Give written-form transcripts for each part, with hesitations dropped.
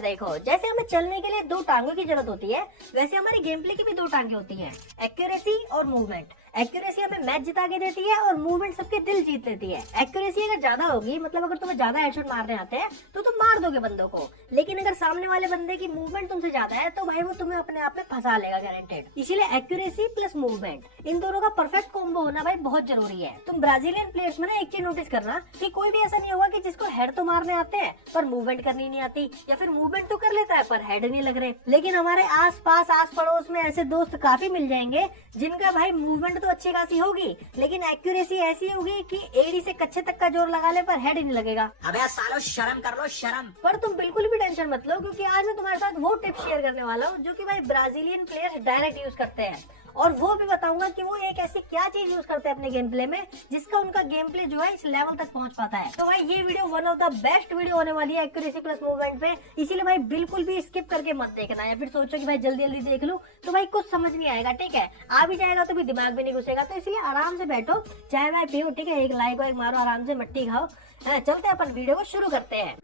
देखो, जैसे हमें चलने के लिए दो टांगों की जरूरत होती है, वैसे हमारी गेम प्ले की भी दो टांगे होती हैं, एक्यूरेसी और मूवमेंट। एक्यूरेसी हमें मैच जिता के देती है और मूवमेंट सबके दिल जीत लेती है। एक्यूरेसी अगर ज्यादा होगी, मतलब अगर तुम्हें ज्यादा हेडशॉट मारने आते हैं तो तुम मार दोगे बंदों को, लेकिन अगर सामने वाले बंदे की मूवमेंट तुमसे ज्यादा है तो भाई वो तुम्हें अपने आप में फंसा लेगा गारंटेड। इसीलिए एक्यूरेसी प्लस मूवमेंट, इन दोनों का परफेक्ट कॉम्बो होना भाई बहुत जरूरी है। तुम ब्राजीलियन प्लेयर्स में ना एक चीज नोटिस करना कि कोई भी ऐसा नहीं होगा कि जिसको हेड तो मारने आते हैं पर मूवमेंट करनी नहीं आती, या फिर मूवमेंट तो कर लेता है पर हेड नहीं लग रहे। लेकिन हमारे आस पास आस पड़ोस में ऐसे दोस्त काफी मिल जाएंगे जिनका भाई मूवमेंट तो अच्छी खासी होगी लेकिन एक्यूरेसी ऐसी होगी कि एड़ी से कच्चे तक का जोर लगा ले पर हेड ही नहीं लगेगा। अबे सालो शर्म कर लो शर्म। पर तुम बिल्कुल भी टेंशन मत लो, क्योंकि आज मैं तुम्हारे साथ वो टिप शेयर करने वाला हूँ जो कि भाई ब्राजीलियन प्लेयर्स डायरेक्ट यूज करते हैं, और वो भी बताऊंगा कि वो एक ऐसी क्या चीज यूज करते हैं अपने गेम प्ले में जिसका उनका गेम प्ले जो है इस लेवल तक पहुंच पाता है। तो भाई ये video one of the best video होने वाली है एक्यूरेसी प्लस मूवमेंट पे, इसीलिए भाई बिल्कुल भी स्किप करके मत देखना, या फिर सोचो कि भाई जल्दी जल्दी देख लूं तो भाई कुछ समझ नहीं आएगा। ठीक है, आ भी जाएगा तो भी दिमाग में नहीं घुसेगा, तो इसलिए आराम से बैठो, चाय वाय पियो, ठीक है, एक लाइक वाइक मारो, आराम से मट्टी खाओ। चलते हैं अपन वीडियो को शुरू करते हैं।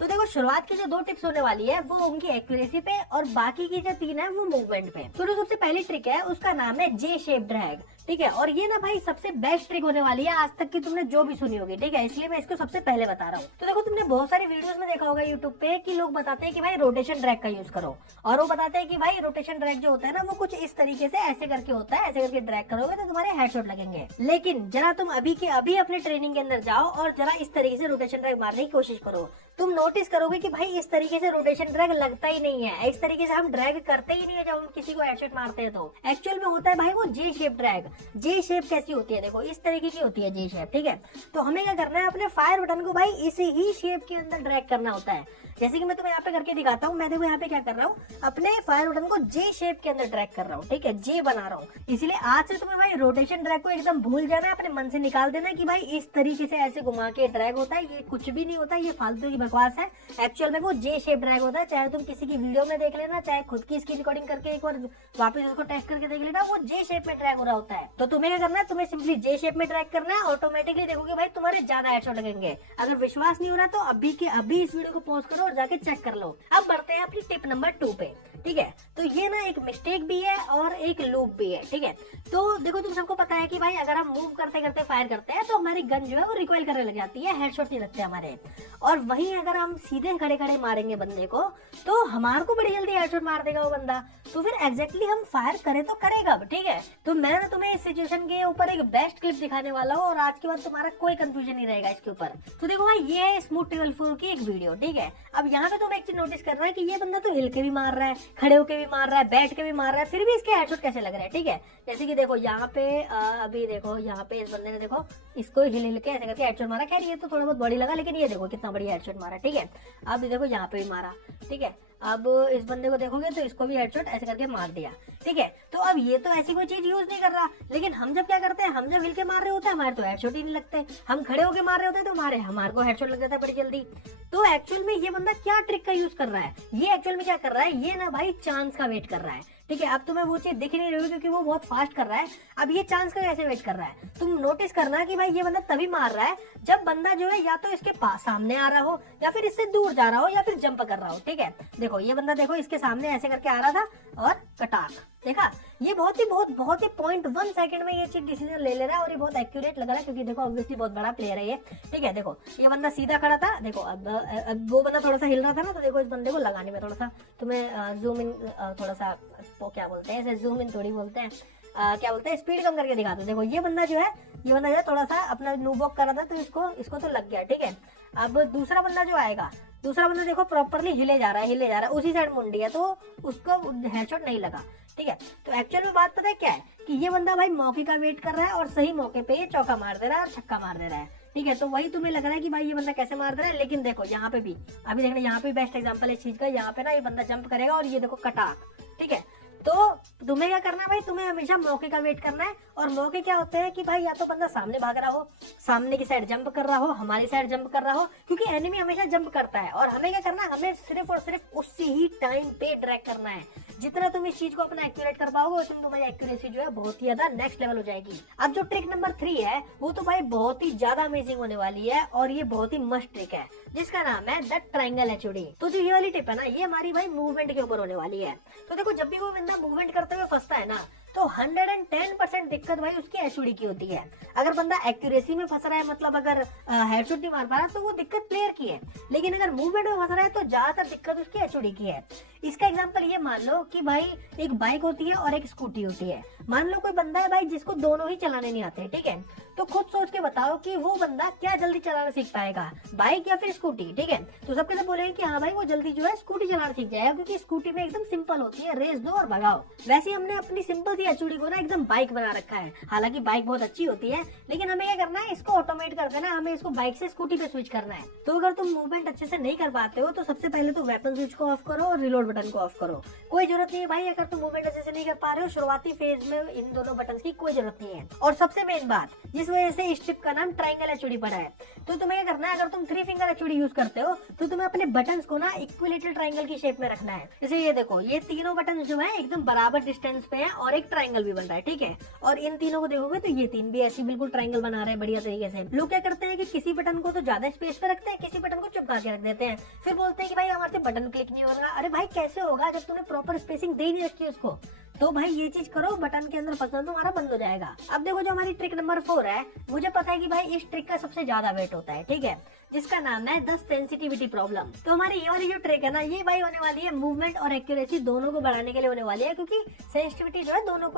तो देखो, शुरुआत की जो दो टिप्स होने वाली है वो उनकी एक्यूरेसी पे, और बाकी की जो तीन है वो मूवमेंट पे। तो जो सबसे पहली ट्रिक है उसका नाम है जे शेप ड्रैग। ठीक है, और ये ना भाई सबसे बेस्ट ट्रिक होने वाली है आज तक की तुमने जो भी सुनी होगी। ठीक है, इसलिए मैं इसको सबसे पहले बता रहा हूँ। तो देखो, तुमने बहुत सारी वीडियोस में देखा होगा यूट्यूब पे कि लोग बताते हैं कि भाई रोटेशन ड्रैग का यूज करो, और वो बताते हैं कि भाई रोटेशन ड्रैग जो होता है ना वो कुछ इस तरीके से ऐसे करके होता है, ऐसे करके ड्रैग करोगे तो तुम्हारे हेडशॉट लगेंगे। लेकिन जरा तुम अभी के अभी अपने ट्रेनिंग के अंदर जाओ और जरा इस तरीके से रोटेशन ड्रैग मारने की कोशिश करो, तुम नोटिस करोगे कि भाई इस तरीके से रोटेशन ड्रैग लगता ही नहीं है, इस तरीके से हम ड्रैग करते ही नहीं है जब हम किसी को हेडशॉट मारते हैं। तो एक्चुअल में होता है भाई वो जे शेप ड्रैग। जे शेप कैसी होती है, देखो इस तरीके की होती है जे शेप। ठीक है, तो हमें क्या करना है, अपने फायर बटन को भाई इसी ही शेप के अंदर ड्रैग करना होता है। जैसे कि मैं तुम्हें यहाँ पे करके दिखाता हूँ, मैं देखो यहाँ पे क्या कर रहा हूँ, अपने फायर बटन को जे शेप के अंदर ड्रैग कर रहा हूँ। ठीक है, जे बना रहा हूँ। इसलिए आज से तुम्हें भाई रोटेशन ड्रैग को एकदम भूल जाना है, अपने मन से निकाल देना कि भाई इस तरीके से ऐसे घुमा के ड्रैग होता है, ये कुछ भी नहीं होता, ये फालतू की बकवास है। एक्चुअल में वो जे शेप ड्रैग होता है, चाहे तुम किसी की वीडियो में देख लेना, चाहे खुद की इसकी रिकॉर्डिंग करके एक बार वापस उसको टेस्ट करके देख लेना, वो जे शेप में ड्रैग हो रहा होता है। तो तुम्हें क्या करना है, तुम्हें सिंपली जे शेप में ड्रैग करना है, ऑटोमेटिकली देखोगे भाई तुम्हारे ज्यादा हेडशॉट लगेंगे। अगर विश्वास नहीं हो रहा तो अभी के अभी इस वीडियो को पॉज करो और जाके चेक कर लो। अब बढ़ते हैं अपनी टिप नंबर 2 पे। ठीक है, तो ये ना एक मिस्टेक भी है और एक लूप भी है। ठीक है, तो देखो तुम सबको पता है कि भाई अगर हम मूव करते करते फायर करते हैं तो हमारी गन जो है वो रिकॉइल करने लग जाती है, हेडशॉट नहीं लगते हमारे। और वहीं अगर हम सीधे खड़े खड़े मारेंगे बंदे को तो हमारे को बड़ी जल्दी हेडशॉट मार देगा वो बंदा, तो फिर एग्जैक्टली हम फायर करें तो करेगा। ठीक है, तो मैं ना तुम्हें इस सिचुएशन के ऊपर एक बेस्ट क्लिप दिखाने वाला हूँ और आज के बाद तुम्हारा कोई कंफ्यूजन नहीं रहेगा इसके ऊपर। तो देखो भाई, ये है स्मूथ टेबल 4 की एक वीडियो। ठीक है, अब यहाँ पे तुम एक चीज नोटिस कर रहा है कि ये बंदा तो हिल के भी मार रहा है, खड़े होके भी मार रहा है, बैठ के भी मार रहा है, फिर भी इसके हेडशॉट कैसे लग रहे हैं। ठीक है, जैसे कि देखो यहाँ पे अभी देखो यहाँ पे इस बंदे ने देखो इसको हिल हिल के ऐसे करके हेडशॉट मारा। खैर ये तो थोड़ा बहुत बॉडी लगा, लेकिन ये देखो कितना बढ़िया हेडशॉट मारा। ठीक है, अब देखो यहाँ पे भी मारा। ठीक है, अब इस बंदे को देखोगे तो इसको भी हेडशॉट ऐसे करके मार दिया। ठीक है, तो अब ये तो ऐसी कोई चीज यूज नहीं कर रहा, लेकिन हम जब क्या करते हैं, हम जब हिल के मार रहे होते हैं हमारे तो हेडशॉट ही नहीं लगते, हम खड़े होके मार रहे होते हैं तो हमारे को हेडशॉट लग जाता है बड़ी जल्दी। तो एक्चुअल में ये बंदा क्या ट्रिक का यूज कर रहा है, ये एक्चुअल में क्या कर रहा है, ये ना भाई चांस का वेट कर रहा है। ठीक है, अब तुम्हें वो चीज दिख नहीं रही क्योंकि वो बहुत फास्ट कर रहा है। अब ये चांस का कैसे वेट कर रहा है, तुम नोटिस करना कि भाई ये बंदा तभी मार रहा है जब बंदा जो है या तो इसके पास सामने आ रहा हो, या फिर इससे दूर जा रहा हो, या फिर जंप कर रहा हो। ठीक है, देखो ये बंदा देखो इसके सामने ऐसे करके आ रहा था और कटाक, देखा, ये बहुत ही 0.1 सेकंड में ये चीज डिसीजन ले रहा है और ये बहुत एक्यूरेट लग रहा है क्योंकि देखो ऑब्वियसली बहुत बड़ा प्लेयर है ये। ठीक है, देखो ये बंदा सीधा खड़ा था, देखो अब वो बंदा थोड़ा सा हिल रहा था ना, तो देखो इस बंदे को लगाने में थोड़ा सा तुम्हें जूम इन, थोड़ा सा वो क्या बोलते हैं, ऐसे जूम इन थोड़ी बोलते हैं, क्या बोलते हैं, स्पीड कम करके दिखाते हैं। देखो ये बंदा जो है थोड़ा सा अपना न्यू वॉक कर रहा था तो इसको तो लग गया। ठीक है, अब दूसरा बंदा जो आएगा, दूसरा बंदा देखो प्रॉपरली हिले जा रहा है, उसी साइड मुंडी है तो उसको हेडशॉट नहीं लगा। ठीक है, तो एक्चुअल में बात पता है क्या है कि ये बंदा भाई मौके का वेट कर रहा है और सही मौके पे ये चौका मार दे रहा है और छक्का मार दे रहा है। ठीक है, तो वही तुम्हें लग रहा है कि भाई ये बंदा कैसे मार दे रहा है, लेकिन देखो यहाँ पे भी अभी देखना, यहाँ पे बेस्ट एग्जांपल है इस चीज का, यहाँ पे ना ये बंदा जंप करेगा और ये देखो कटाक। ठीक है, तो तुम्हें क्या करना है भाई, तुम्हें हमेशा मौके का वेट करना है। और मौके क्या होते हैं कि भाई या तो बंदा सामने भाग रहा हो, सामने की साइड जंप कर रहा हो, हमारी साइड जंप कर रहा हो, क्योंकि एनिमी हमेशा जंप करता है। और हमें क्या करना है, हमें सिर्फ और सिर्फ उसी ही टाइम पे ड्रैग करना है। जितना तुम इस चीज को अपना एक्यूरेट कर पाओगे उतनी तुम्हारी एक्यूरेसी जो है बहुत ही ज्यादा नेक्स्ट लेवल हो जाएगी। अब जो ट्रिक नंबर 3 है वो तो भाई बहुत ही ज्यादा अमेजिंग होने वाली है और ये बहुत ही मस्त ट्रिक है जिसका नाम है द ट्रायंगल एचओडी। तो जो ये वाली टिप है ना, ये हमारी भाई मूवमेंट के ऊपर होने वाली है। तो देखो जब भी वो बंदा मूवमेंट करते हुए फंसता है ना, तो 110% दिक्कत भाई उसकी एचओडी की होती है। अगर बंदा एक्यूरेसी में फंस रहा है, मतलब अगर हेडशॉट नहीं मार पा रहा, तो वो दिक्कत प्लेयर की है। लेकिन अगर मूवमेंट में फंस रहा है तो ज्यादातर दिक्कत उसकी एचओडी की है। इसका एग्जांपल ये मान लो कि भाई एक बाइक होती है और एक स्कूटी होती है। मान लो कोई बंदा है भाई जिसको दोनों ही चलाने नहीं आते, ठीक है, तो खुद सोच के बताओ कि वो बंदा क्या जल्दी चलाना सीख पाएगा, बाइक या फिर स्कूटी। ठीक है, तो सबके सब बोलेंगे कि हाँ भाई वो जल्दी जो है स्कूटी चलाना सीख जाएगा, क्योंकि स्कूटी में एकदम सिंपल होती है, रेस दो और भगाओ। वैसे ही हमने अपनी सिंपल सी एचओडी को ना एकदम बाइक बना रखा है। हालांकि बाइक बहुत अच्छी होती है, लेकिन हमें क्या करना है, इसको ऑटोमेट कर देना, हमें इसको बाइक से स्कूटी पे स्विच करना है। तो अगर तुम मूवमेंट अच्छे से नहीं कर पाते हो तो सबसे पहले तो वेपन स्विच को ऑफ करो और रिलोड बटन को ऑफ करो। कोई जरूरत नहीं है भाई, अगर तुम मूवमेंट अच्छे से नहीं कर पा रहे हो शुरुआती फेज में, इन दोनों बटन की कोई जरूरत नहीं है। और सबसे मेन बात, जिस वजह से इस ट्रिप का नाम ट्रायंगल एचओडी पड़ा है, तो तुम्हें क्या करना है, अगर तुम 3 फिंगर एचओडी यूज करते हो तो तुम्हें अपने बटन्स को ना इक्विलेटरल ट्रायंगल की शेप में रखना है। जैसे ये देखो, ये तीनों बटन जो है एकदम बराबर डिस्टेंस पे है और एक ट्रायंगल भी बन रहा है, ठीक है। और इन तीनों को देखोगे तो ये तीन भी ऐसी बिल्कुल ट्रायंगल बना रहे हैं बढ़िया तरीके से। लोग क्या करते हैं कि किसी बटन को तो ज्यादा स्पेस पे रखते हैं, किसी बटन को चिपका के रख देते हैं, फिर बोलते हैं कि भाई हमारे से बटन क्लिक नहीं हो रहा। अरे भाई कैसे होगा जब तुमने प्रॉपर स्पेसिंग दे नहीं रखी है उसको। तो भाई ये चीज करो, बटन के अंदर फंसना तुम्हारा बंद हो जाएगा। अब देखो जो हमारी ट्रिक नंबर 4 है, मुझे पता है कि भाई इस ट्रिक का सबसे ज्यादा वेट होता है, ठीक है, जिसका नाम है द सेंसिटिविटी प्रॉब्लम। तो हमारी ये वाली जो ट्रिक है ना, ये भाई होने वाली है मूवमेंट और एक्यूरेसी दोनों को बढ़ाने के लिए होने वाली है, क्योंकि सेंसिटिविटी जो है दोनों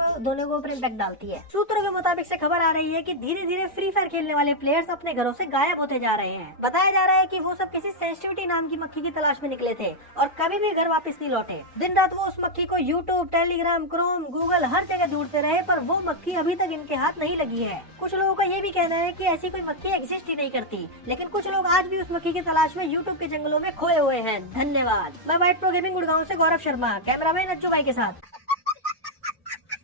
को ऊपर इम्पैक्ट डालती है। सूत्रों के मुताबिक से खबर आ रही है कि धीरे धीरे फ्री फायर खेलने वाले प्लेयर्स अपने घरों से गायब होते जा रहे हैं। बताया जा रहा है कि वो सब किसी सेंसिटिविटी नाम की मक्खी की तलाश में निकले थे और कभी भी घर वापस नहीं लौटे। दिन रात वो उस मक्खी को यूट्यूब, टेलीग्राम, क्रोम, गूगल हर जगह ढूंढते रहे, पर वो मक्खी अभी तक इनके हाथ नहीं लगी है। कुछ लोगों का ये भी कहना है कि ऐसी कोई मक्खी एग्जिस्ट ही नहीं करती, लेकिन कुछ लोग आज भी उस मक्खी की तलाश में यूट्यूब के जंगलों में खोए हुए हैं। धन्यवाद। मैं वाइट प्रो गेमिंग गुड़गांव से गौरव शर्मा, कैमरामैन अज्जू भाई के साथ।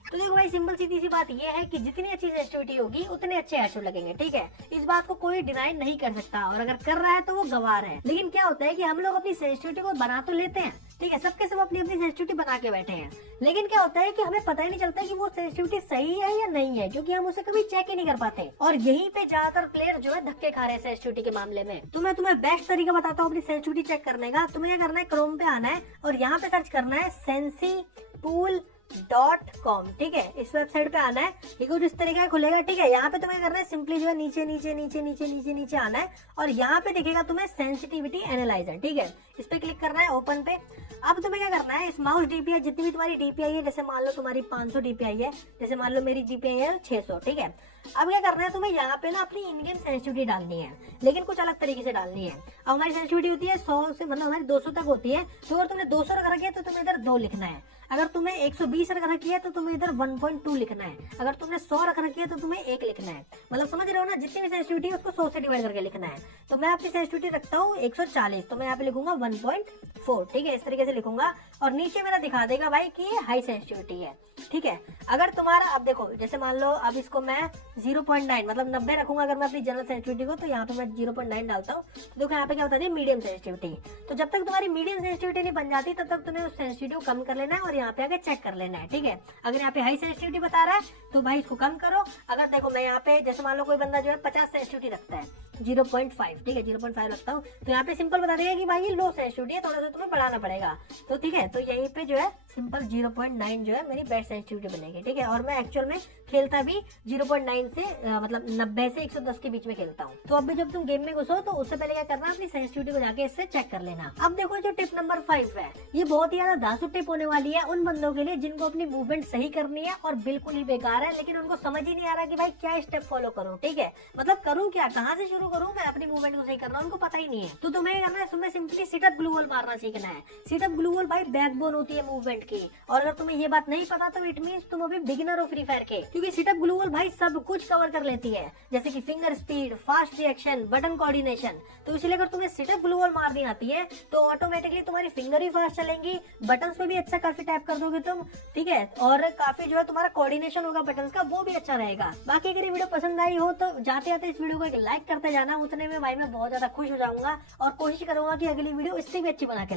तो देखो भाई सिंपल सीधी सी बात ये है कि जितनी अच्छी सेंसिटिविटी होगी उतने अच्छे हेडशॉट लगेंगे, ठीक है। इस बात को कोई डिनाई नहीं कर सकता, और अगर कर रहा है तो वो गवार है। लेकिन क्या होता है कि हम लोग अपनी सेंसिटिविटी को बना तो लेते हैं, ठीक है, सबके सब अपनी अपनी सेंसिटिविटी बना के बैठे हैं, लेकिन क्या होता है कि हमें पता ही नहीं चलता कि वो सेंसिटिविटी सही है या नहीं है, क्योंकि हम उसे कभी चेक ही नहीं कर पाते। और यहीं पे ज्यादातर प्लेयर जो है धक्के खा रहे हैं सेंसिटिविटी के मामले में। तो मैं तुम्हें बेस्ट तरीका बताता हूँ अपनी सेंसिटिविटी चेक करने का। तुम्हें क्या करना है, क्रोम पे आना है और यहाँ पे सर्च करना है sensipool.com, ठीक है। इस वेबसाइट पे आना है, ये कुछ इस तरीके का खुलेगा, ठीक है। यहाँ पे तुम्हें करना है सिंपली जो है नीचे नीचे नीचे नीचे नीचे नीचे आना है और यहाँ पे दिखेगा तुम्हें सेंसिटिविटी एनालाइजर, ठीक है। इस पे क्लिक करना है, ओपन पे। अब तुम्हें क्या करना है, इस माउस डीपीआई जितनी भी तुम्हारी डीपीआई है, जैसे मान लो तुम्हारी 500 डीपीआई है, जैसे मान लो मेरी डीपीआई है 600, ठीक है। अब क्या करना है, तुम्हें यहाँ पे ना अपनी इन गेम सेंसिटिविटी डालनी है, लेकिन कुछ अलग तरीके से डालनी है। अब हमारी सेंसिटिविटी होती है 100 से, मतलब हमारी 200 तक होती है। तो अगर तुमने 200 रख रखी है तो तुम्हें इधर 2 लिखना है। अगर तुम्हें 120 रख रखी है तो तुम्हें इधर 1.2 लिखना है। अगर तुमने 100 रख रखी है तो तुम्हें 1 लिखना है। मतलब समझ रहे हो ना, जितनी भी सेंसिटिविटी है उसको 100 से डिवाइड करके लिखना है। तो मैं अपनी सेंसिटिविटी रखता हूँ 140, तो मैं यहाँ पे लिखूंगा 1.4, ठीक है, इस तरीके से लिखूंगा। और नीचे मेरा दिखा देगा भाई कि ये हाई सेंसिटिविटी है, ठीक है। अगर तुम्हारा, अब देखो जैसे मान लो अब इसको मैं 0.9 मतलब 90 रखूंगा अगर मैं अपनी जनरल सेंसिटिविटी को, तो यहाँ पे मैं 0.9 डालता हूँ। तो देखो यहाँ पे क्या बता दिया, मीडियम सेंसिटिविटी। तो जब तक तुम्हारी मीडियम सेंसिटिविटी नहीं बन जाती तब तक तुम्हें उस सेंसिटिविटी को कम कर लेना है और यहाँ पे आगे चेक कर लेना है, ठीक है। अगर यहाँ पे हाई सेंसिटिविटी बता रहा है तो भाई इसको कम करो। अगर देखो मैं यहाँ पे जैसे मान लो कोई बंदा जो है 50 सेंसिटिविटी रखता है, 0.5, ठीक है, 0.5 रखता हूँ, तो यहाँ पे सिंपल बता देगा कि भाई ये लो सेंसिटिविटी है, थोड़ा सा तुम्हें बढ़ाना पड़ेगा। तो ठीक है, तो यहीं पे जो है सिंपल 0.9 जो है मेरी बेस्ट सेंसिटिविटी बनेगी, ठीक है। और मैं एक्चुअल में खेलता भी 0.9 से मतलब 90 से 110 के बीच में खेलता हूँ। तो अभी जब तुम गेम में घुसो तो उससे पहले क्या करना है, अपनी सेंसिटिविटी को जाके इससे चेक कर लेना। अब देखो जो टिप नंबर 5 है, ये बहुत ही ज्यादा धांसू टिप होने वाली है उन बंदों के लिए जिनको अपनी मूवमेंट सही करनी है और बिल्कुल ही बेकार है, लेकिन उनको समझ ही नहीं आ रहा कि भाई क्या स्टेप फॉलो करूँ, ठीक है, मतलब करूँ क्या, कहाँ से शुरू करूँ, मैं अपनी मूवमेंट को सही करना, उनको पता ही नहीं है। तो तुम्हें करना है, तुम्हें सिंपली सिटअप ग्लू वॉल मारना सीखना है। सिटअप ग्लू वॉल भाई बैकबोन होती है मूवमेंट की, और अगर तुम्हें ये बात नहीं पता तो इट मींस तुम अभी बिगिनर हो फ्री फायर के, क्योंकि सिटअप ग्लू वॉल भाई सब कुछ कवर कर लेती है, जैसे कि finger speed, fast reaction, button coordination. तो इसलिए अगर तुम्हें सिटअप ग्लू वॉल मारनी आती है तो ऑटोमेटिकली तुम्हारी फिंगर भी फास्ट चलेंगी, बटन्स पे भी अच्छा काफी टैप कर दोगे तुम, ठीक है, और काफी जो है तुम्हारा कोऑर्डिनेशन होगा बटन्स का, वो भी अच्छा रहेगा। बाकी अगर ये वीडियो पसंद आई हो तो जाते जाते इस वीडियो को एक लाइक करते जाना, उतने में भाई मैं बहुत ज्यादा खुश हो जाऊंगा और कोशिश करूंगा कि अगली वीडियो इससे भी अच्छी बना के